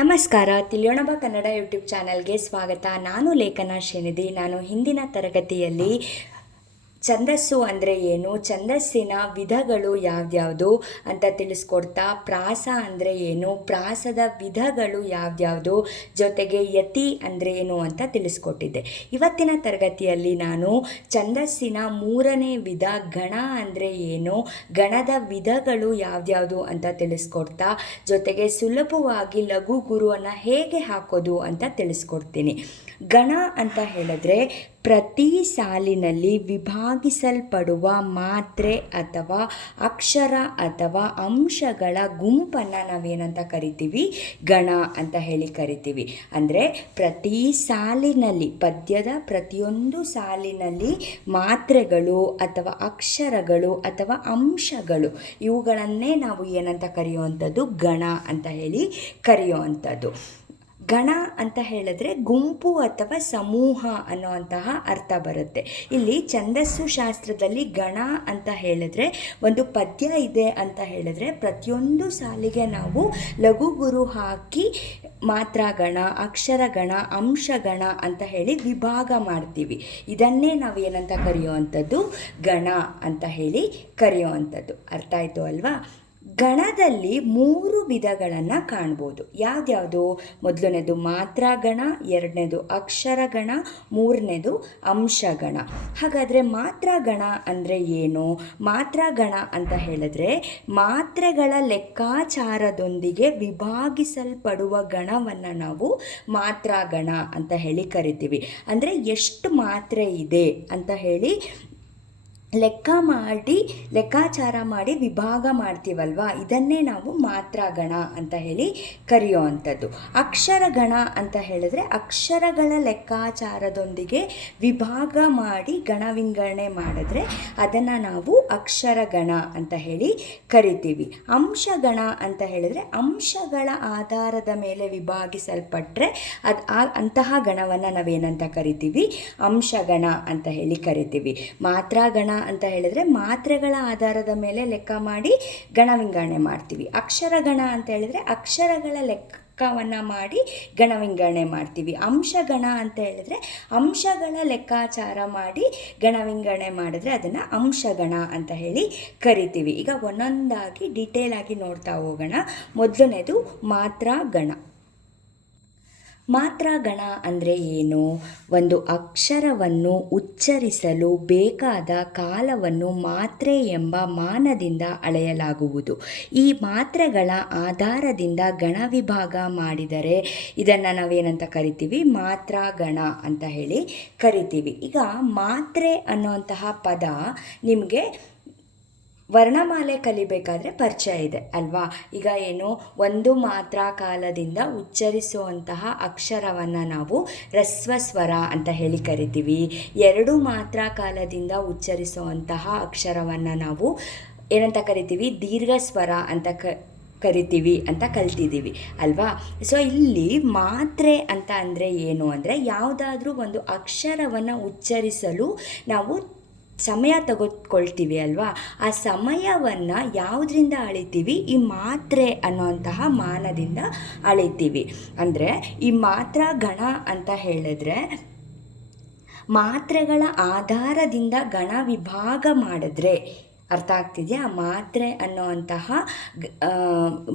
ನಮಸ್ಕಾರ ತಿಳಿಯೋಣಬ ಕನ್ನಡ ಯೂಟ್ಯೂಬ್ ಚಾನಲ್ಗೆ ಸ್ವಾಗತ. ನಾನು ಲೇಖನ ಶ್ರೀನಿಧಿ. ನಾನು ಹಿಂದಿನ ತರಗತಿಯಲ್ಲಿ ಛಂದಸ್ಸು ಅಂದರೆ ಏನು? ಛಂದಸ್ಸಿನ ವಿಧಗಳು ಯಾವ್ದ್ಯಾವುದು ಅಂತ ತಿಳಿಸ್ಕೊಡ್ತಾ, ಪ್ರಾಸ ಅಂದರೆ ಏನು? ಪ್ರಾಸದ ವಿಧಗಳು ಯಾವ್ದ್ಯಾವುದು? ಜೊತೆಗೆ ಯತಿ ಅಂದರೆ ಏನು ಅಂತ ತಿಳಿಸ್ಕೊಟ್ಟಿದ್ದೆ. ಇವತ್ತಿನ ತರಗತಿಯಲ್ಲಿ ನಾನು ಛಂದಸ್ಸಿನ ಮೂರನೇ ವಿಧ ಗಣ ಅಂದರೆ ಏನು? ಗಣದ ವಿಧಗಳು ಯಾವ್ದ್ಯಾವುದು ಅಂತ ತಿಳಿಸ್ಕೊಡ್ತಾ, ಜೊತೆಗೆ ಸುಲಭವಾಗಿ ಲಘು ಗುರುವನ್ನು ಹೇಗೆ ಹಾಕೋದು ಅಂತ ತಿಳಿಸ್ಕೊಡ್ತೀನಿ. ಗಣ ಅಂತ ಹೇಳಿದ್ರೆ ಪ್ರತಿ ಸಾಲಿನಲ್ಲಿ ವಿಭಾಗಿಸಲ್ಪಡುವ ಮಾತ್ರೆ ಅಥವಾ ಅಕ್ಷರ ಅಥವಾ ಅಂಶಗಳ ಗುಂಪನ್ನು ನಾವೇನಂತ ಕರಿತೀವಿ? ಗಣ ಅಂತ ಹೇಳಿ ಕರಿತೀವಿ. ಅಂದರೆ ಪ್ರತಿ ಸಾಲಿನಲ್ಲಿ, ಪದ್ಯದ ಪ್ರತಿಯೊಂದು ಸಾಲಿನಲ್ಲಿ ಮಾತ್ರೆಗಳು ಅಥವಾ ಅಕ್ಷರಗಳು ಅಥವಾ ಅಂಶಗಳು, ಇವುಗಳನ್ನೇ ನಾವು ಏನಂತ ಕರೆಯುವಂಥದ್ದು? ಗಣ ಅಂತ ಹೇಳಿ ಕರೆಯುವಂಥದ್ದು. ಗಣ ಅಂತ ಹೇಳಿದ್ರೆ ಗುಂಪು ಅಥವಾ ಸಮೂಹ ಅನ್ನುವಂತಹ ಅರ್ಥ ಬರುತ್ತೆ. ಇಲ್ಲಿ ಛಂದಸ್ಸು ಶಾಸ್ತ್ರದಲ್ಲಿ ಗಣ ಅಂತ ಹೇಳಿದ್ರೆ ಒಂದು ಪದ್ಯ ಇದೆ ಅಂತ ಹೇಳಿದ್ರೆ ಪ್ರತಿಯೊಂದು ಸಾಲಿಗೆ ನಾವು ಲಘು ಗುರು ಹಾಕಿ ಮಾತ್ರ ಗಣ, ಅಕ್ಷರ ಗಣ, ಅಂಶ ಗಣ ಅಂತ ಹೇಳಿ ವಿಭಾಗ ಮಾಡ್ತೀವಿ. ಇದನ್ನೇ ನಾವು ಏನಂತ ಕರೆಯುವಂಥದ್ದು? ಗಣ ಅಂತ ಹೇಳಿ ಕರೆಯುವಂಥದ್ದು. ಅರ್ಥ ಆಯಿತು ಅಲ್ವಾ? ಗಣದಲ್ಲಿ ಮೂರು ವಿಧಗಳನ್ನು ಕಾಣ್ಬೋದು. ಯಾವ್ದ್ಯಾವುದು? ಮೊದಲನೇದು ಮಾತ್ರಾಗಣ, ಎರಡನೇದು ಅಕ್ಷರಗಣ, ಮೂರನೇದು ಅಂಶಗಣ. ಹಾಗಾದರೆ ಮಾತ್ರಾಗಣ ಅಂದರೆ ಏನು? ಮಾತ್ರಾಗಣ ಅಂತ ಹೇಳಿದ್ರೆ ಮಾತ್ರೆಗಳ ಲೆಕ್ಕಾಚಾರದೊಂದಿಗೆ ವಿಭಾಗಿಸಲ್ಪಡುವ ಗಣವನ್ನು ನಾವು ಮಾತ್ರಾಗಣ ಅಂತ ಹೇಳಿ ಕರಿತೀವಿ. ಅಂದರೆ ಎಷ್ಟು ಮಾತ್ರೆ ಇದೆ ಅಂತ ಹೇಳಿ ಲೆಕ್ಕ ಮಾಡಿ, ಲೆಕ್ಕಾಚಾರ ಮಾಡಿ ವಿಭಾಗ ಮಾಡ್ತೀವಲ್ವ? ಇದನ್ನೇ ನಾವು ಮಾತ್ರಾಗಣ ಅಂತ ಹೇಳಿ ಕರೆಯುವಂಥದ್ದು. ಅಕ್ಷರಗಣ ಅಂತ ಹೇಳಿದ್ರೆ ಅಕ್ಷರಗಳ ಲೆಕ್ಕಾಚಾರದೊಂದಿಗೆ ವಿಭಾಗ ಮಾಡಿ ಗಣ ವಿಂಗಡಣೆ ಮಾಡಿದ್ರೆ ಅದನ್ನು ನಾವು ಅಕ್ಷರಗಣ ಅಂತ ಹೇಳಿ ಕರಿತೀವಿ. ಅಂಶಗಣ ಅಂತ ಹೇಳಿದ್ರೆ ಅಂಶಗಳ ಆಧಾರದ ಮೇಲೆ ವಿಭಾಗಿಸಲ್ಪಟ್ಟರೆ ಅದು ಆ ಅಂತಹ ಗಣವನ್ನು ನಾವೇನಂತ ಕರಿತೀವಿ? ಅಂಶಗಣ ಅಂತ ಹೇಳಿ ಕರಿತೀವಿ. ಮಾತ್ರಾಗಣ ಅಂತ ಹೇಳಿದ್ರೆ ಮಾತ್ರೆಗಳ ಆಧಾರದ ಮೇಲೆ ಲೆಕ್ಕ ಮಾಡಿ ಗಣ ವಿಂಗಡಣೆ ಮಾಡ್ತೀವಿ. ಅಕ್ಷರಗಣ ಅಂತ ಹೇಳಿದ್ರೆ ಅಕ್ಷರಗಳ ಲೆಕ್ಕವನ್ನು ಮಾಡಿ ಗಣ ವಿಂಗಡಣೆ ಮಾಡ್ತೀವಿ. ಅಂಶಗಣ ಅಂತ ಹೇಳಿದ್ರೆ ಅಂಶಗಳ ಲೆಕ್ಕಾಚಾರ ಮಾಡಿ ಗಣ ವಿಂಗಡಣೆ ಮಾಡಿದ್ರೆ ಅದನ್ನು ಅಂಶಗಣ ಅಂತ ಹೇಳಿ ಕರಿತೀವಿ. ಈಗ ಒಂದೊಂದಾಗಿ ಡೀಟೇಲ್ ಆಗಿ ನೋಡ್ತಾ ಹೋಗೋಣ. ಮೊದಲನೇದು ಮಾತ್ರ ಗಣ. ಮಾತ್ರಾಗಣ ಅಂದರೆ ಏನು? ಒಂದು ಅಕ್ಷರವನ್ನು ಉಚ್ಚರಿಸಲು ಬೇಕಾದ ಕಾಲವನ್ನು ಮಾತ್ರೆ ಎಂಬ ಮಾನದಿಂದ ಅಳೆಯಲಾಗುವುದು. ಈ ಮಾತ್ರೆಗಳ ಆಧಾರದಿಂದ ಗಣ ವಿಭಾಗ ಮಾಡಿದರೆ ಇದನ್ನು ನಾವೇನಂತ ಕರಿತೀವಿ? ಮಾತ್ರಾಗಣ ಅಂತ ಹೇಳಿ ಕರಿತೀವಿ. ಈಗ ಮಾತ್ರೆ ಅನ್ನುವಂತಹ ಪದ ನಿಮಗೆ ವರ್ಣಮಾಲೆ ಕಲಿಬೇಕಾದ್ರೆ ಪರಿಚಯ ಇದೆ, ಅಲ್ವಾ? ಈಗ ಏನು, ಒಂದು ಮಾತ್ರ ಕಾಲದಿಂದ ಉಚ್ಚರಿಸುವಂತಹ ಅಕ್ಷರವನ್ನು ನಾವು ರಸ್ವ ಸ್ವರ ಅಂತ ಹೇಳಿ ಕರಿತೀವಿ. ಎರಡು ಮಾತ್ರ ಕಾಲದಿಂದ ಉಚ್ಚರಿಸುವಂತಹ ಅಕ್ಷರವನ್ನು ನಾವು ಏನಂತ ಕರಿತೀವಿ? ದೀರ್ಘ ಸ್ವರ ಅಂತ ಕ, ಕರಿತೀವಿ ಅಂತ ಕಲ್ತಿದ್ದೀವಿ, ಅಲ್ವಾ? ಸೊ ಇಲ್ಲಿ ಮಾತ್ರೆ ಅಂತ ಅಂದರೆ ಏನು? ಅಂದರೆ ಯಾವುದಾದ್ರೂ ಒಂದು ಅಕ್ಷರವನ್ನು ಉಚ್ಚರಿಸಲು ನಾವು ಸಮಯ ತಗೊಳ್ತೀವಿ ಅಲ್ವಾ? ಆ ಸಮಯವನ್ನು ಯಾವುದರಿಂದ ಅಳಿತೀವಿ? ಈ ಮಾತ್ರೆ ಅನ್ನೋಂತಹ ಮಾನದಿಂದ ಅಳಿತೀವಿ. ಅಂದರೆ ಈ ಮಾತ್ರ ಗಣ ಅಂತ ಹೇಳಿದ್ರೆ ಮಾತ್ರೆಗಳ ಆಧಾರದಿಂದ ಗಣ ವಿಭಾಗ ಮಾಡಿದ್ರೆ ಅರ್ಥ ಆಗ್ತಿದೆಯಾ? ಮಾತ್ರೆ ಅನ್ನೋವಂತಹ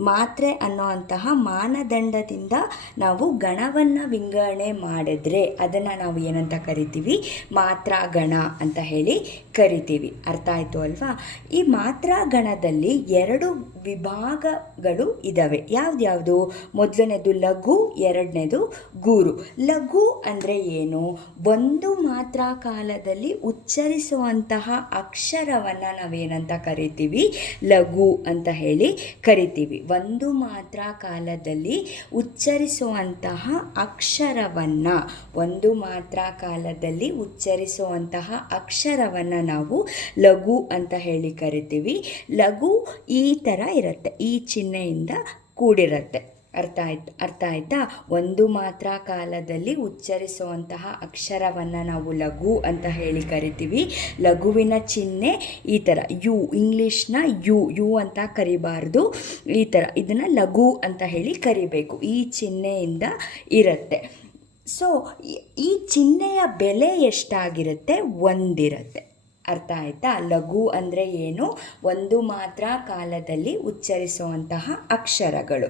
ಮಾತ್ರೆ ಅನ್ನೋವಂತಹ ಮಾನದಂಡದಿಂದ ನಾವು ಗಣವನ್ನು ವಿಂಗಡಣೆ ಮಾಡಿದ್ರೆ ಅದನ್ನು ನಾವು ಏನಂತ ಕರಿತೀವಿ? ಮಾತ್ರ ಗಣ ಅಂತ ಹೇಳಿ ಕರಿತೀವಿ. ಅರ್ಥ ಆಯಿತು ಅಲ್ವಾ? ಈ ಮಾತ್ರ ಗಣದಲ್ಲಿ ಎರಡು ವಿಭಾಗಗಳು ಇದ್ದಾವೆ ಯಾವ್ದ್ಯಾವುದು ಮೊದಲನೇದು ಲಘು, ಎರಡನೇದು ಗೂರು. ಲಘು ಅಂದರೆ ಏನು? ಒಂದು ಮಾತ್ರ ಕಾಲದಲ್ಲಿ ಉಚ್ಚರಿಸುವಂತಹ ಅಕ್ಷರವನ್ನು ನಾವೇನಂತ ಕರಿತೀವಿ? ಲಘು ಅಂತ ಹೇಳಿ ಕರಿತೀವಿ. ಒಂದು ಮಾತ್ರ ಕಾಲದಲ್ಲಿ ಉಚ್ಚರಿಸುವಂತಹ ಅಕ್ಷರವನ್ನು, ಒಂದು ಮಾತ್ರ ಕಾಲದಲ್ಲಿ ಉಚ್ಚರಿಸುವಂತಹ ಅಕ್ಷರವನ್ನು ನಾವು ಲಘು ಅಂತ ಹೇಳಿ ಕರಿತೀವಿ. ಲಘು ಈ ಥರ ಇರುತ್ತೆ, ಈ ಚಿಹ್ನೆಯಿಂದ ಕೂಡಿರುತ್ತೆ. ಅರ್ಥ ಆಯ್ತು, ಅರ್ಥ ಆಯ್ತಾ? ಒಂದು ಮಾತ್ರ ಕಾಲದಲ್ಲಿ ಉಚ್ಚರಿಸುವಂತಹ ಅಕ್ಷರವನ್ನು ನಾವು ಲಘು ಅಂತ ಹೇಳಿ ಕರಿತೀವಿ. ಲಘುವಿನ ಚಿಹ್ನೆ ಈ ಥರ ಯು, ಇಂಗ್ಲೀಷ್ನ ಯು ಯು ಅಂತ ಕರಿಬಾರ್ದು. ಈ ಥರ ಇದನ್ನು ಲಘು ಅಂತ ಹೇಳಿ ಕರಿಬೇಕು, ಈ ಚಿಹ್ನೆಯಿಂದ ಇರುತ್ತೆ. ಸೊ ಈ ಚಿಹ್ನೆಯ ಬೆಲೆ ಎಷ್ಟಾಗಿರುತ್ತೆ? ಒಂದಿರುತ್ತೆ. ಅರ್ಥ ಆಯ್ತಾ? ಲಘು ಅಂದರೆ ಏನು? ಒಂದು ಮಾತ್ರ ಕಾಲದಲ್ಲಿ ಉಚ್ಚರಿಸುವಂತಹ ಅಕ್ಷರಗಳು.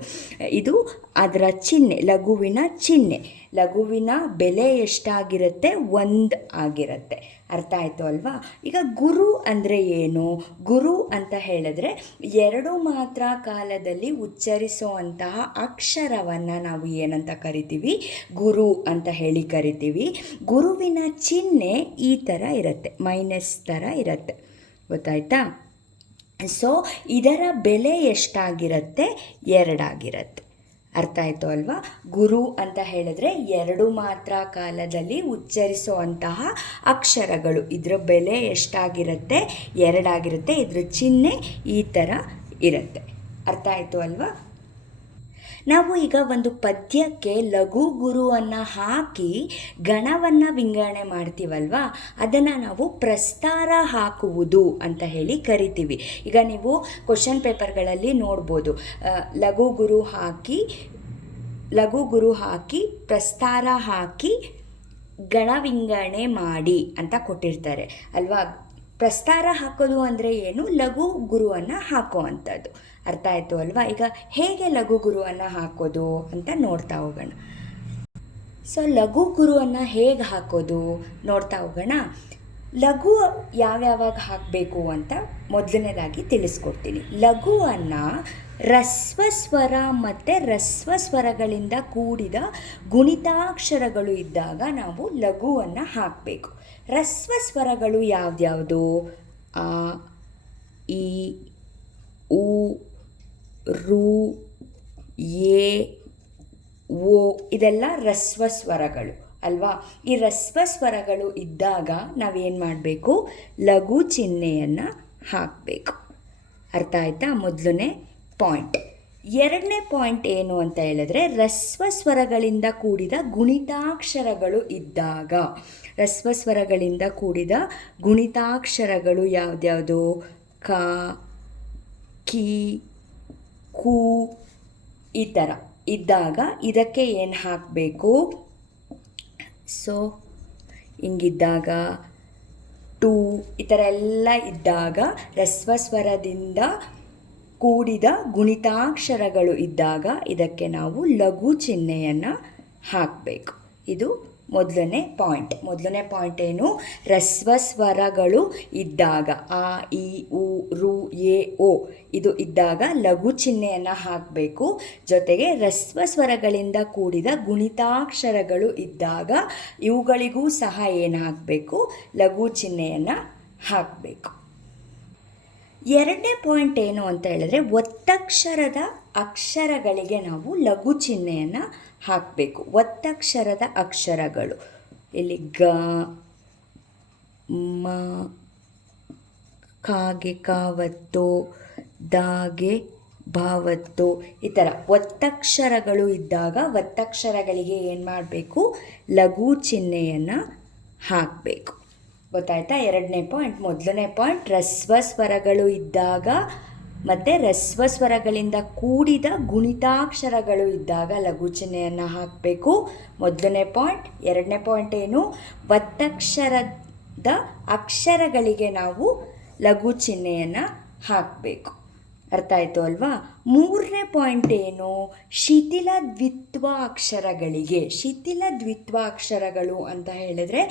ಇದು ಅದರ ಚಿಹ್ನೆ, ಲಘುವಿನ ಚಿಹ್ನೆ. ಲಘುವಿನ ಬೆಲೆ ಎಷ್ಟಾಗಿರುತ್ತೆ? ಒಂದು ಆಗಿರುತ್ತೆ. ಅರ್ಥ ಆಯಿತು ಅಲ್ವಾ? ಈಗ ಗುರು ಅಂದರೆ ಏನು? ಗುರು ಅಂತ ಹೇಳಿದ್ರೆ ಎರಡು ಮಾತ್ರ ಕಾಲದಲ್ಲಿ ಉಚ್ಚರಿಸುವಂತಹ ಅಕ್ಷರವನ್ನು ನಾವು ಏನಂತ ಕರಿತೀವಿ? ಗುರು ಅಂತ ಹೇಳಿ ಕರಿತೀವಿ. ಗುರುವಿನ ಚಿಹ್ನೆ ಈ ಥರ ಇರುತ್ತೆ, ಮೈನಸ್ ಥರ ಇರುತ್ತೆ. ಗೊತ್ತಾಯ್ತಾ? ಸೊ ಇದರ ಬೆಲೆ ಎಷ್ಟಾಗಿರುತ್ತೆ? ಎರಡಾಗಿರುತ್ತೆ. ಅರ್ಥ ಆಯಿತು ಅಲ್ವಾ? ಗುರು ಅಂತ ಹೇಳಿದ್ರೆ ಎರಡು ಮಾತ್ರ ಕಾಲದಲ್ಲಿ ಉಚ್ಚರಿಸುವಂತಹ ಅಕ್ಷರಗಳು. ಇದರ ಬೆಲೆ ಎಷ್ಟಾಗಿರುತ್ತೆ? ಎರಡಾಗಿರುತ್ತೆ. ಇದರ ಚಿಹ್ನೆ ಈ ಥರ ಇರುತ್ತೆ. ಅರ್ಥ ಆಯಿತು ಅಲ್ವಾ? ನಾವು ಈಗ ಒಂದು ಪದ್ಯಕ್ಕೆ ಲಘು ಗುರುವನ್ನು ಹಾಕಿ ಗಣವನ್ನು ವಿಂಗಡಣೆ ಮಾಡ್ತೀವಲ್ವಾ? ಅದನ್ನು ನಾವು ಪ್ರಸ್ತಾರ ಹಾಕುವುದು ಅಂತ ಹೇಳಿ ಕರಿತೀವಿ. ಈಗ ನೀವು ಕ್ವಶನ್ ಪೇಪರ್ಗಳಲ್ಲಿ ನೋಡ್ಬೋದು. ಲಘು ಗುರು ಹಾಕಿ, ಲಘು ಗುರು ಹಾಕಿ, ಪ್ರಸ್ತಾರ ಹಾಕಿ ಗಣ ವಿಂಗಡಣೆ ಮಾಡಿ ಅಂತ ಕೊಟ್ಟಿರ್ತಾರೆ. ಅಲ್ವಾ? ಪ್ರಸ್ತಾರ ಹಾಕೋದು ಅಂದರೆ ಏನು? ಲಘು ಗುರುವನ್ನು ಹಾಕೋ ಅಂಥದ್ದು. ಅರ್ಥ ಆಯಿತು ಅಲ್ವಾ? ಈಗ ಹೇಗೆ ಲಘು ಗುರುವನ್ನು ಹಾಕೋದು ಅಂತ ನೋಡ್ತಾ ಹೋಗೋಣ. ಸೊ ಲಘು ಗುರುವನ್ನು ಹೇಗೆ ಹಾಕೋದು ನೋಡ್ತಾ ಹೋಗೋಣ. ಲಘು ಯಾವ್ಯಾವಾಗ ಹಾಕಬೇಕು ಅಂತ ಮೊದಲನೇದಾಗಿ ತಿಳಿಸ್ಕೊಡ್ತೀನಿ. ಲಘುವನ್ನು ರಸ್ವ ಸ್ವರ ಮತ್ತು ರಸ್ವ ಸ್ವರಗಳಿಂದ ಕೂಡಿದ ಗುಣಿತಾಕ್ಷರಗಳು ಇದ್ದಾಗ ನಾವು ಲಘುವನ್ನು ಹಾಕಬೇಕು. ರಸ್ವ ಸ್ವರಗಳು ಯಾವ್ದ್ಯಾವುದು? ಆ ಇ, ಉ, ರು, ಎ, ಓ ಇದೆಲ್ಲ ರಸ್ವ ಸ್ವರಗಳು ಅಲ್ವಾ? ಈ ರಸ್ವ ಸ್ವರಗಳು ಇದ್ದಾಗ ನಾವೇನು ಮಾಡಬೇಕು? ಲಘು ಚಿಹ್ನೆಯನ್ನು ಹಾಕಬೇಕು. ಅರ್ಥ ಆಯ್ತಾ ಮೊದಲನೇ ಪಾಯಿಂಟ್ ಎರಡನೇ ಪಾಯಿಂಟ್ ಏನು ಅಂತ ಹೇಳಿದ್ರೆ, ರಸ್ವ ಸ್ವರಗಳಿಂದ ಕೂಡಿದ ಗುಣಿತಾಕ್ಷರಗಳು ಇದ್ದಾಗ. ರಸ್ವ ಸ್ವರಗಳಿಂದ ಕೂಡಿದ ಗುಣಿತಾಕ್ಷರಗಳು ಯಾವ್ದ್ಯಾವುದು? ಕ, ಕಿ, ಕು, ಈ ಥರ ಇದ್ದಾಗ ಇದಕ್ಕೆ ಏನು ಹಾಕಬೇಕು? ಸೊ, ಹಿಂಗಿದ್ದಾಗ ಟು, ಈ ಥರ ಎಲ್ಲ ಇದ್ದಾಗ ರಸ್ವ ಸ್ವರದಿಂದ ಕೂಡಿದ ಗುಣಿತಾಕ್ಷರಗಳು ಇದ್ದಾಗ ಇದಕ್ಕೆ ನಾವು ಲಘು ಚಿಹ್ನೆಯನ್ನು ಹಾಕಬೇಕು. ಇದು ಮೊದಲನೇ ಪಾಯಿಂಟ್. ಮೊದಲನೇ ಪಾಯಿಂಟ್ ಏನು? ರಸ್ವ ಸ್ವರಗಳು ಇದ್ದಾಗ, ಆ, ಇ, ಉ, ರು, ಎ, ಓ, ಇದು ಇದ್ದಾಗ ಲಘು ಚಿಹ್ನೆಯನ್ನು ಹಾಕಬೇಕು. ಜೊತೆಗೆ ರಸ್ವ ಸ್ವರಗಳಿಂದ ಕೂಡಿದ ಗುಣಿತಾಕ್ಷರಗಳು ಇದ್ದಾಗ ಇವುಗಳಿಗೂ ಸಹ ಏನು ಹಾಕಬೇಕು? ಲಘು ಚಿಹ್ನೆಯನ್ನು ಹಾಕಬೇಕು. ಎರಡನೇ ಪಾಯಿಂಟ್ ಏನು ಅಂತ ಹೇಳಿದ್ರೆ ಒತ್ತಕ್ಷರದ ಅಕ್ಷರಗಳಿಗೆ ನಾವು ಲಘು ಚಿಹ್ನೆಯನ್ನು ಹಾಕಬೇಕು. ಒತ್ತಕ್ಷರದ ಅಕ್ಷರಗಳು. ಇಲ್ಲಿ ಗ, ಮ, ಕಾಗೆ ಕಾವತ್ತು, ದಾಗೆ ಭಾವತ್ತು ಈ ಥರ ಒತ್ತಕ್ಷರಗಳು ಇದ್ದಾಗ ಒತ್ತಕ್ಷರಗಳಿಗೆ ಏನು ಮಾಡಬೇಕು? ಲಘು ಚಿಹ್ನೆಯನ್ನು ಹಾಕಬೇಕು. ಗೊತ್ತಾಯ್ತಾ? ಎರಡನೇ ಪಾಯಿಂಟ್. ಮೊದಲನೇ ಪಾಯಿಂಟ್, ರಸ್ವ ಸ್ವರಗಳು ಇದ್ದಾಗ, ಮತ್ತು ರಸ್ವ ಸ್ವರಗಳಿಂದ ಕೂಡಿದ ಗುಣಿತಾಕ್ಷರಗಳು ಇದ್ದಾಗ ಲಘು ಚಿಹ್ನೆಯನ್ನು ಹಾಕಬೇಕು. ಮೊದಲನೇ ಪಾಯಿಂಟ್. ಎರಡನೇ ಪಾಯಿಂಟ್ ಏನು? ಒತ್ತಕ್ಷರದ ಅಕ್ಷರಗಳಿಗೆ ನಾವು ಲಘು ಚಿಹ್ನೆಯನ್ನು ಹಾಕಬೇಕು. ಅರ್ಥ ಆಯಿತು ಅಲ್ವಾ? ಮೂರನೇ ಪಾಯಿಂಟ್ ಏನು? ಶಿಥಿಲ ದ್ವಿತ್ವ ಅಕ್ಷರಗಳಿಗೆ ಶಿಥಿಲ ದ್ವಿತ್ವ ಅಕ್ಷರಗಳು ಅಂತ ಹೇಳಿದ್ರೆ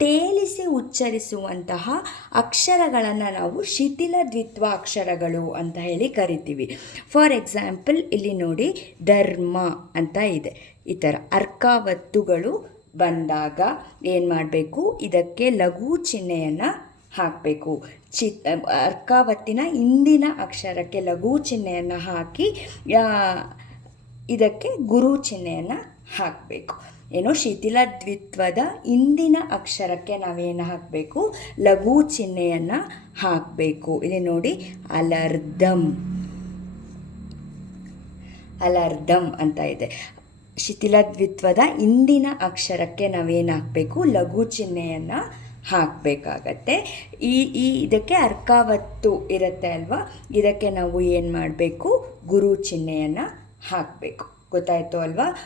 ತೇಲಿಸಿ ಉಚ್ಚರಿಸುವಂತಹ ಅಕ್ಷರಗಳನ್ನು ನಾವು ಶಿಥಿಲ ದ್ವಿತ್ವ ಅಕ್ಷರಗಳು ಅಂತ ಹೇಳಿ ಕರಿತೀವಿ. ಫಾರ್ ಎಕ್ಸಾಂಪಲ್ ಇಲ್ಲಿ ನೋಡಿ ಧರ್ಮ ಅಂತ ಇದೆ. ಈ ಥರ ಅರ್ಕಾವತ್ತುಗಳು ಬಂದಾಗ ಏನು ಮಾಡಬೇಕು? ಇದಕ್ಕೆ ಲಘು ಚಿಹ್ನೆಯನ್ನು ಹಾಕಬೇಕು. ಚಿ ಅರ್ಕಾವತ್ತಿನ ಹಿಂದಿನ ಅಕ್ಷರಕ್ಕೆ ಲಘು ಚಿಹ್ನೆಯನ್ನು ಹಾಕಿ ಇದಕ್ಕೆ ಗುರು ಚಿಹ್ನೆಯನ್ನು ಹಾಕಬೇಕು. ಏನು ಶಿಥಿಲ ದ್ವಿತ್ವದ ಇಂದಿನ ಅಕ್ಷರಕ್ಕೆ ನಾವೇನು ಹಾಕಬೇಕು? ಲಘು ಚಿಹ್ನೆಯನ್ನು ಹಾಕಬೇಕು. ಇಲ್ಲಿ ನೋಡಿ, ಅಲರ್ಧಂ. ಅಲರ್ಧಂ ಅಂತ ಇದೆ. ಶಿಥಿಲ ದ್ವಿತ್ವದ ಇಂದಿನ ಅಕ್ಷರಕ್ಕೆ ನಾವೇನು ಹಾಕಬೇಕು? ಲಘು ಚಿಹ್ನೆಯನ್ನು ಹಾಕಬೇಕಾಗತ್ತೆ. ಈ ಈ ಇದಕ್ಕೆ ಅರ್ಕಾವತ್ತು ಇರುತ್ತೆ ಅಲ್ವಾ? ಇದಕ್ಕೆ ನಾವು ಏನು ಮಾಡಬೇಕು? ಗುರು ಚಿಹ್ನೆಯನ್ನು ಹಾಕಬೇಕು. ಗೊತ್ತಾಯಿತು ಅಲ್ವಾ?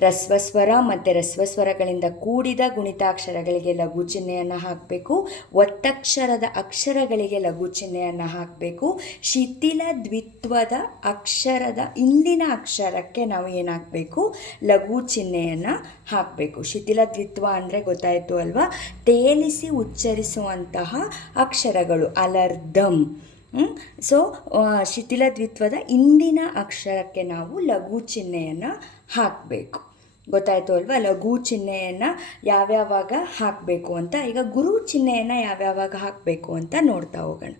ರಸ್ವಸ್ವರ ಮತ್ತು ರಸ್ವಸ್ವರಗಳಿಂದ ಕೂಡಿದ ಗುಣಿತಾಕ್ಷರಗಳಿಗೆ ಲಘು ಚಿಹ್ನೆಯನ್ನು ಹಾಕಬೇಕು. ಒತ್ತಕ್ಷರದ ಅಕ್ಷರಗಳಿಗೆ ಲಘು ಚಿಹ್ನೆಯನ್ನು ಹಾಕಬೇಕು. ಶಿಥಿಲ ದ್ವಿತ್ವದ ಅಕ್ಷರದ ಇಂದಿನ ಅಕ್ಷರಕ್ಕೆ ನಾವು ಏನು ಲಘು ಚಿಹ್ನೆಯನ್ನು ಹಾಕಬೇಕು. ಶಿಥಿಲ ದ್ವಿತ್ವ ಅಂದರೆ ಗೊತ್ತಾಯಿತು ಅಲ್ವಾ? ತೇಲಿಸಿ ಉಚ್ಚರಿಸುವಂತಹ ಅಕ್ಷರಗಳು, ಅಲರ್ಧಂ. ಸೊ ಶಿಥಿಲ ದ್ವಿತ್ವದ ಇಂದಿನ ಅಕ್ಷರಕ್ಕೆ ನಾವು ಲಘು ಚಿಹ್ನೆಯನ್ನು ಹಾಕಬೇಕು. ಗೊತ್ತಾಯಿತು ಅಲ್ವಾ? ಲಘು ಚಿಹ್ನೆಯನ್ನು ಯಾವ್ಯಾವಾಗ ಹಾಕಬೇಕು ಅಂತ. ಈಗ ಗುರು ಚಿಹ್ನೆಯನ್ನು ಯಾವ್ಯಾವಾಗ ಹಾಕಬೇಕು ಅಂತ ನೋಡ್ತಾ ಹೋಗೋಣ.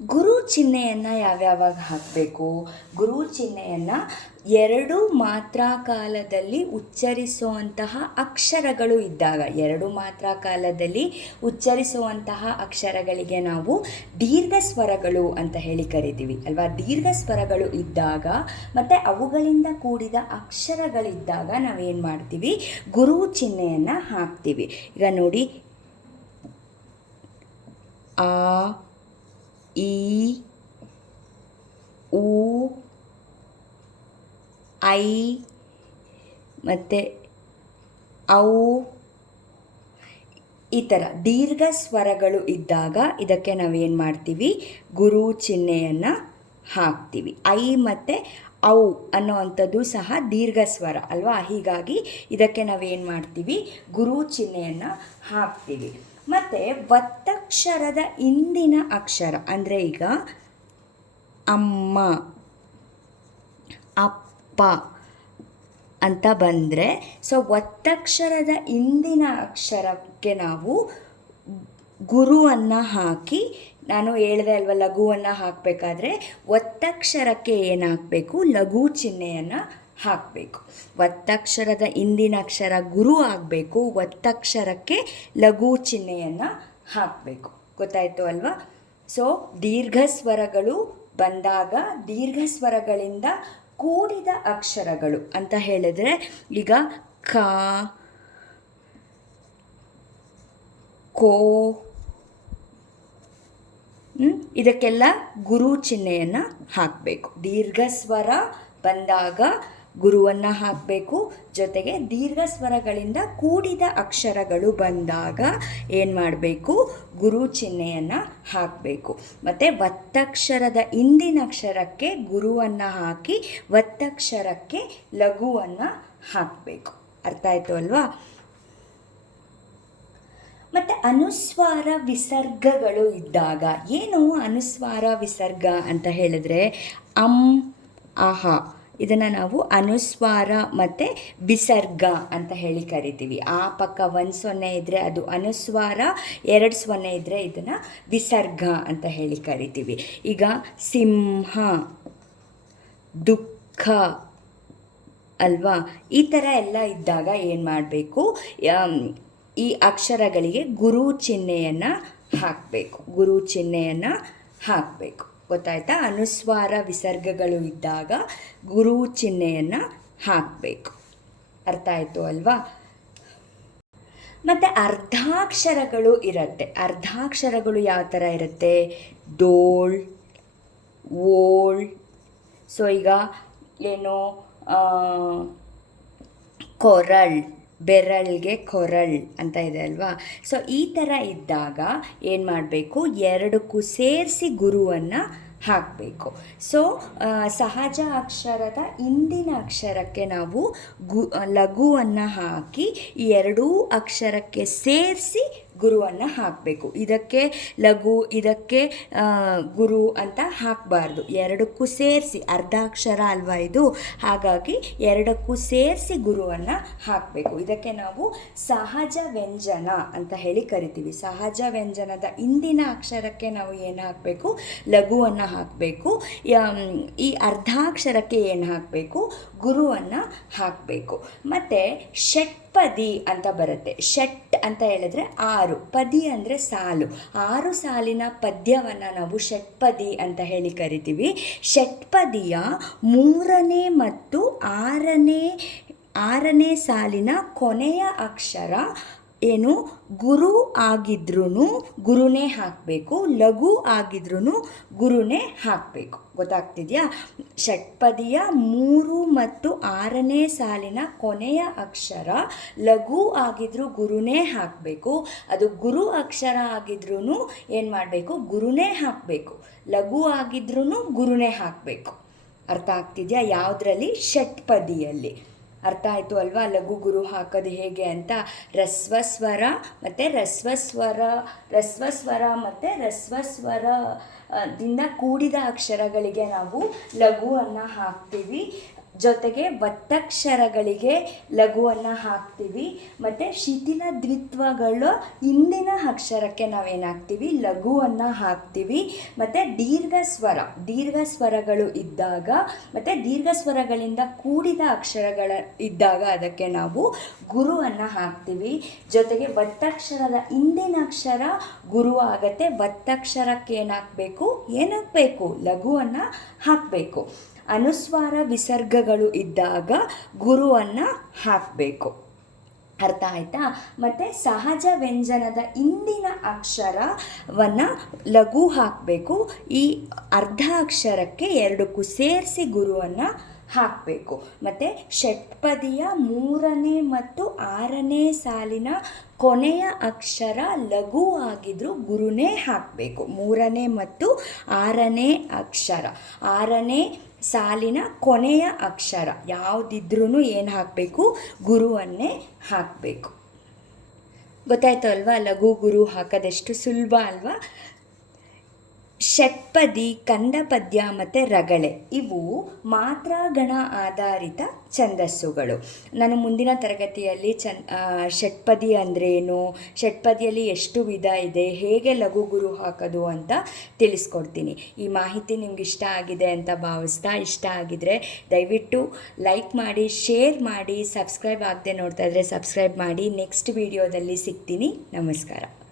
ಗುರು ಚಿಹ್ನೆಯನ್ನು ಯಾವ್ಯಾವಾಗ ಹಾಕಬೇಕು? ಗುರು ಚಿಹ್ನೆಯನ್ನು ಎರಡು ಮಾತ್ರಾ ಕಾಲದಲ್ಲಿ ಉಚ್ಚರಿಸುವಂತಹ ಅಕ್ಷರಗಳು ಇದ್ದಾಗ, ಎರಡು ಮಾತ್ರ ಕಾಲದಲ್ಲಿ ಉಚ್ಚರಿಸುವಂತಹ ಅಕ್ಷರಗಳಿಗೆ ನಾವು ದೀರ್ಘ ಸ್ವರಗಳು ಅಂತ ಹೇಳಿ ಕರಿತೀವಿ, ಅಲ್ವಾ? ದೀರ್ಘ ಸ್ವರಗಳು ಇದ್ದಾಗ ಮತ್ತು ಅವುಗಳಿಂದ ಕೂಡಿದ ಅಕ್ಷರಗಳಿದ್ದಾಗ ನಾವೇನು ಮಾಡ್ತೀವಿ? ಗುರು ಚಿಹ್ನೆಯನ್ನು ಹಾಕ್ತೀವಿ. ಈಗ ನೋಡಿ, ಆ ಈ ಉ ಐ ಮತ್ತು ಔ, ಈ ಥರ ದೀರ್ಘ ಸ್ವರಗಳು ಇದ್ದಾಗ ಇದಕ್ಕೆ ನಾವೇನು ಮಾಡ್ತೀವಿ? ಗುರು ಚಿಹ್ನೆಯನ್ನು ಹಾಕ್ತೀವಿ. ಐ ಮತ್ತು ಔ ಅನ್ನೋವಂಥದ್ದು ಸಹ ದೀರ್ಘ ಸ್ವರ ಅಲ್ವಾ? ಹೀಗಾಗಿ ಇದಕ್ಕೆ ನಾವೇನು ಮಾಡ್ತೀವಿ? ಗುರು ಚಿಹ್ನೆಯನ್ನು ಹಾಕ್ತೀವಿ. ಮತ್ತು ಒತ್ತಕ್ಷರದ ಇಂದಿನ ಅಕ್ಷರ, ಅಂದರೆ ಈಗ ಅಮ್ಮ, ಅಪ್ಪ ಅಂತ ಬಂದರೆ ಸೊ ಒತ್ತಕ್ಷರದ ಇಂದಿನ ಅಕ್ಷರಕ್ಕೆ ನಾವು ಗುರುವನ್ನು ಹಾಕಿ, ನಾನು ಹೇಳಿದೆ ಅಲ್ವ, ಲಘುವನ್ನು ಹಾಕಬೇಕಾದ್ರೆ ಒತ್ತಕ್ಷರಕ್ಕೆ ಏನು ಹಾಕಬೇಕು ಲಘು ಚಿಹ್ನೆಯನ್ನು ಹಾಕಬೇಕು. ಒತ್ತಕ್ಷರದ ಹಿಂದಿನ ಅಕ್ಷರ ಗುರು ಆಗಬೇಕು. ಒತ್ತಕ್ಷರಕ್ಕೆ ಲಘು ಚಿಹ್ನೆಯನ್ನು ಹಾಕಬೇಕು. ಗೊತ್ತಾಯಿತು ಅಲ್ವಾ? ಸೊ ದೀರ್ಘ ಸ್ವರಗಳು ಬಂದಾಗ, ದೀರ್ಘ ಸ್ವರಗಳಿಂದ ಕೂಡಿದ ಅಕ್ಷರಗಳು ಅಂತ ಹೇಳಿದ್ರೆ, ಈಗ ಕ, ಕೋ ಇದಕ್ಕೆಲ್ಲ ಗುರು ಚಿಹ್ನೆಯನ್ನು ಹಾಕಬೇಕು. ದೀರ್ಘ ಸ್ವರ ಬಂದಾಗ ಗುರುವನ್ನು ಹಾಕಬೇಕು. ಜೊತೆಗೆ ದೀರ್ಘ ಸ್ವರಗಳಿಂದ ಕೂಡಿದ ಅಕ್ಷರಗಳು ಬಂದಾಗ ಏನು ಮಾಡಬೇಕು? ಗುರು ಚಿಹ್ನೆಯನ್ನು ಹಾಕಬೇಕು. ಮತ್ತು ಒತ್ತಕ್ಷರದ ಹಿಂದಿನ ಅಕ್ಷರಕ್ಕೆ ಗುರುವನ್ನು ಹಾಕಿ ಒತ್ತಕ್ಷರಕ್ಕೆ ಲಘುವನ್ನು ಹಾಕಬೇಕು. ಅರ್ಥ ಆಯಿತು ಅಲ್ವಾ? ಮತ್ತು ಅನುಸ್ವಾರ ವಿಸರ್ಗಗಳು ಇದ್ದಾಗ ಏನು ಅನುಸ್ವಾರ ವಿಸರ್ಗ ಅಂತ ಹೇಳಿದ್ರೆ? ಅಂ, ಅಹ. ಇದನ್ನು ನಾವು ಅನುಸ್ವಾರ ಮತ್ತು ವಿಸರ್ಗ ಅಂತ ಹೇಳಿ ಕರಿತೀವಿ. ಆ ಪಕ್ಕ ಒಂದು ಸೊನ್ನೆ ಇದ್ದರೆ ಅದು ಅನುಸ್ವಾರ, ಎರಡು ಸೊನ್ನೆ ಇದ್ದರೆ ಇದನ್ನು ವಿಸರ್ಗ ಅಂತ ಹೇಳಿ ಕರಿತೀವಿ. ಈಗ ಸಿಂಹ, ದುಃಖ ಅಲ್ವಾ? ಈ ಥರ ಎಲ್ಲ ಇದ್ದಾಗ ಏನು ಮಾಡಬೇಕು? ಈ ಅಕ್ಷರಗಳಿಗೆ ಗುರು ಚಿಹ್ನೆಯನ್ನು ಹಾಕಬೇಕು. ಗುರು ಚಿಹ್ನೆಯನ್ನು ಹಾಕಬೇಕು. ಗೊತ್ತಾಯ್ತಾ? ಅನುಸ್ವಾರ ವಿಸರ್ಗಗಳು ಇದ್ದಾಗ ಗುರು ಚಿಹ್ನೆಯನ್ನು ಹಾಕಬೇಕು. ಅರ್ಥ ಆಯಿತು ಅಲ್ವಾ? ಮತ್ತು ಅರ್ಧಾಕ್ಷರಗಳು ಇರುತ್ತೆ. ಅರ್ಧಾಕ್ಷರಗಳು ಯಾವ ಥರ ಇರುತ್ತೆ? ಡೋಳ್, ಓಳ್. ಸೊ ಈಗ ಏನು ಕೊರಳ್. ಬೆರಳ್ಗೆ ಕೊರಳ್ ಅಂತ ಇದೆ ಅಲ್ವಾ? ಸೊ ಈ ಥರ ಇದ್ದಾಗ ಏನು ಮಾಡಬೇಕು? ಎರಡಕ್ಕೂ ಸೇರಿಸಿ ಗುರುವನ್ನು ಹಾಕಬೇಕು. ಸೊ ಸಹಜ ಅಕ್ಷರದ ಇಂದಿನ ಅಕ್ಷರಕ್ಕೆ ನಾವು ಗು, ಲಘುವನ್ನು ಹಾಕಿ ಎರಡೂ ಅಕ್ಷರಕ್ಕೆ ಸೇರಿಸಿ ಗುರುವನ್ನು ಹಾಕಬೇಕು. ಇದಕ್ಕೆ ಲಘು, ಇದಕ್ಕೆ ಗುರು ಅಂತ ಹಾಕಬಾರ್ದು. ಎರಡಕ್ಕೂ ಸೇರಿಸಿ, ಅರ್ಧಾಕ್ಷರ ಅಲ್ವಾ ಇದು? ಹಾಗಾಗಿ ಎರಡಕ್ಕೂ ಸೇರಿಸಿ ಗುರುವನ್ನು ಹಾಕಬೇಕು. ಇದಕ್ಕೆ ನಾವು ಸಹಜ ವ್ಯಂಜನ ಅಂತ ಹೇಳಿ ಕರಿತೀವಿ. ಸಹಜ ವ್ಯಂಜನದ ಇಂದಿನ ಅಕ್ಷರಕ್ಕೆ ನಾವು ಏನು ಹಾಕಬೇಕು? ಲಘುವನ್ನು ಹಾಕಬೇಕು. ಈ ಅರ್ಧಾಕ್ಷರಕ್ಕೆ ಏನು ಹಾಕಬೇಕು? ಗುರುವನ್ನು ಹಾಕಬೇಕು. ಮತ್ತು ಷಟ್ಪದಿ ಅಂತ ಬರುತ್ತೆ. ಷಟ್ ಅಂತ ಹೇಳಿದ್ರೆ ಆರು. ಪದಿ ಅಂದರೆ ಸಾಲು. ಆರು ಸಾಲಿನ ಪದ್ಯವನ್ನು ನಾವು ಷಟ್ಪದಿ ಅಂತ ಹೇಳಿ ಕರಿತೀವಿ. ಷಟ್ಪದಿಯ ಮೂರನೇ ಮತ್ತು ಆರನೇ ಆರನೇ ಸಾಲಿನ ಕೊನೆಯ ಅಕ್ಷರ ಏನು? ಗುರು ಆಗಿದ್ರೂ ಗುರುನೇ ಹಾಕಬೇಕು, ಲಘು ಆಗಿದ್ರೂ ಗುರುನೇ ಹಾಕಬೇಕು. ಗೊತ್ತಾಗ್ತಿದೆಯಾ? ಷಟ್ಪದಿಯ ಮೂರು ಮತ್ತು ಆರನೇ ಸಾಲಿನ ಕೊನೆಯ ಅಕ್ಷರ ಲಘು ಆಗಿದ್ರೂ ಗುರುನೇ ಹಾಕಬೇಕು. ಅದು ಗುರು ಅಕ್ಷರ ಆಗಿದ್ರೂ ಏನು ಮಾಡಬೇಕು? ಗುರುನೇ ಹಾಕಬೇಕು. ಲಘು ಆಗಿದ್ರೂ ಗುರುನೇ ಹಾಕಬೇಕು. ಅರ್ಥ ಆಗ್ತಿದೆಯಾ? ಯಾವುದರಲ್ಲಿ? ಷಟ್ಪದಿಯಲ್ಲಿ. ಅರ್ಥ ಆಯಿತು ಅಲ್ವಾ? ಲಘು ಗುರು ಹಾಕೋದು ಹೇಗೆ ಅಂತ? ರಸ್ವಸ್ವರ ಮತ್ತು ರಸ್ವಸ್ವರ ರಸ್ವಸ್ವರ ಮತ್ತು ರಸ್ವಸ್ವರ ಆ, ದಿಂದ ಕೂಡಿದ ಅಕ್ಷರಗಳಿಗೆ ನಾವು ಲಘುವನ್ನು ಹಾಕ್ತೀವಿ. ಜೊತೆಗೆ ಒತ್ತಕ್ಷರಗಳಿಗೆ ಲಘುವನ್ನು ಹಾಕ್ತೀವಿ. ಮತ್ತು ಶಿಥಿಲ ದ್ವಿತ್ವಗಳು ಹಿಂದಿನ ಅಕ್ಷರಕ್ಕೆ ನಾವೇನಾಗ್ತೀವಿ ಲಘುವನ್ನು ಹಾಕ್ತೀವಿ. ಮತ್ತು ದೀರ್ಘ ಸ್ವರ, ದೀರ್ಘ ಸ್ವರಗಳು ಇದ್ದಾಗ, ಮತ್ತು ದೀರ್ಘ ಸ್ವರಗಳಿಂದ ಕೂಡಿದ ಅಕ್ಷರಗಳ ಇದ್ದಾಗ ಅದಕ್ಕೆ ನಾವು ಗುರುವನ್ನು ಹಾಕ್ತೀವಿ. ಜೊತೆಗೆ ಒತ್ತಕ್ಷರದ ಹಿಂದಿನ ಅಕ್ಷರ ಗುರು ಆಗತ್ತೆ. ಒತ್ತಕ್ಷರಕ್ಕೆ ಏನಾಗಬೇಕು ಏನಾಗಬೇಕು ಲಘುವನ್ನು ಹಾಕಬೇಕು. ಅನುಸ್ವಾರ ವಿಸರ್ಗಗಳು ಇದ್ದಾಗ ಗುರುವನ್ನು ಹಾಕಬೇಕು. ಅರ್ಥ ಆಯ್ತಾ? ಮತ್ತು ಸಹಜ ವ್ಯಂಜನದ ಇಂದಿನ ಅಕ್ಷರವನ್ನು ಲಘು ಹಾಕಬೇಕು. ಈ ಅರ್ಧ ಅಕ್ಷರಕ್ಕೆ ಎರಡಕ್ಕೂ ಸೇರಿಸಿ ಗುರುವನ್ನು ಹಾಕಬೇಕು. ಮತ್ತು ಷಟ್ಪದಿಯ ಮೂರನೇ ಮತ್ತು ಆರನೇ ಸಾಲಿನ ಕೊನೆಯ ಅಕ್ಷರ ಲಘು ಆಗಿದ್ರೂ ಗುರುನೇ ಹಾಕಬೇಕು. ಮೂರನೇ ಮತ್ತು ಆರನೇ ಅಕ್ಷರ. ಆರನೇ ಸಾಲಿನ ಕೊನೆಯ ಅಕ್ಷರ. ಯಾವುದಿದ್ರೂ ಏನು ಹಾಕಬೇಕು? ಗುರುವನ್ನೇ ಹಾಕಬೇಕು. ಗೊತ್ತಾಯ್ತು ಅಲ್ವಾ? ಲಘು ಗುರು ಹಾಕೋದೆಷ್ಟು ಸುಲಭ ಅಲ್ವಾ? ಷಟ್ಪದಿ ಕಂದ ಪದ್ಯ ಮತ್ತು ರಗಳೆ. ಇವು ಮಾತ್ರಾಗಣ ಆಧಾರಿತ ಛಂದಸ್ಸುಗಳು. ನಾನು ಮುಂದಿನ ತರಗತಿಯಲ್ಲಿ ಆ, ಷಟ್ಪದಿ ಅಂದ್ರೇನು ಷಟ್ಪದಿಯಲ್ಲಿ ಎಷ್ಟು ವಿಧ ಇದೆ ಹೇಗೆ ಲಘು ಗುರು ಹಾಕೋದು ಅಂತ ತಿಳಿಸ್ಕೊಡ್ತೀನಿ. ಈ ಮಾಹಿತಿ ನಿಮ್ಗೆ ಇಷ್ಟ ಆಗಿದೆ ಅಂತ ಭಾವಿಸ್ತಾ ಇಷ್ಟ ಆಗಿದ್ರೆ ದಯವಿಟ್ಟು ಲೈಕ್ ಮಾಡಿ ಶೇರ್ ಮಾಡಿ ಸಬ್ಸ್ಕ್ರೈಬ್ ಆಗದೆ ನೋಡ್ತಾ ಇದ್ರೆ ಸಬ್ಸ್ಕ್ರೈಬ್ ಮಾಡಿ. ನೆಕ್ಸ್ಟ್ ವಿಡಿಯೋದಲ್ಲಿ ಸಿಗ್ತೀನಿ. ನಮಸ್ಕಾರ.